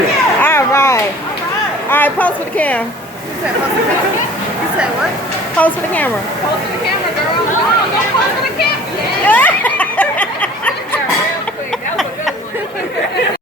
All right. All right, post for the cam. You said what? Post for the camera. Post for the camera, girl. No, don't post for the camera.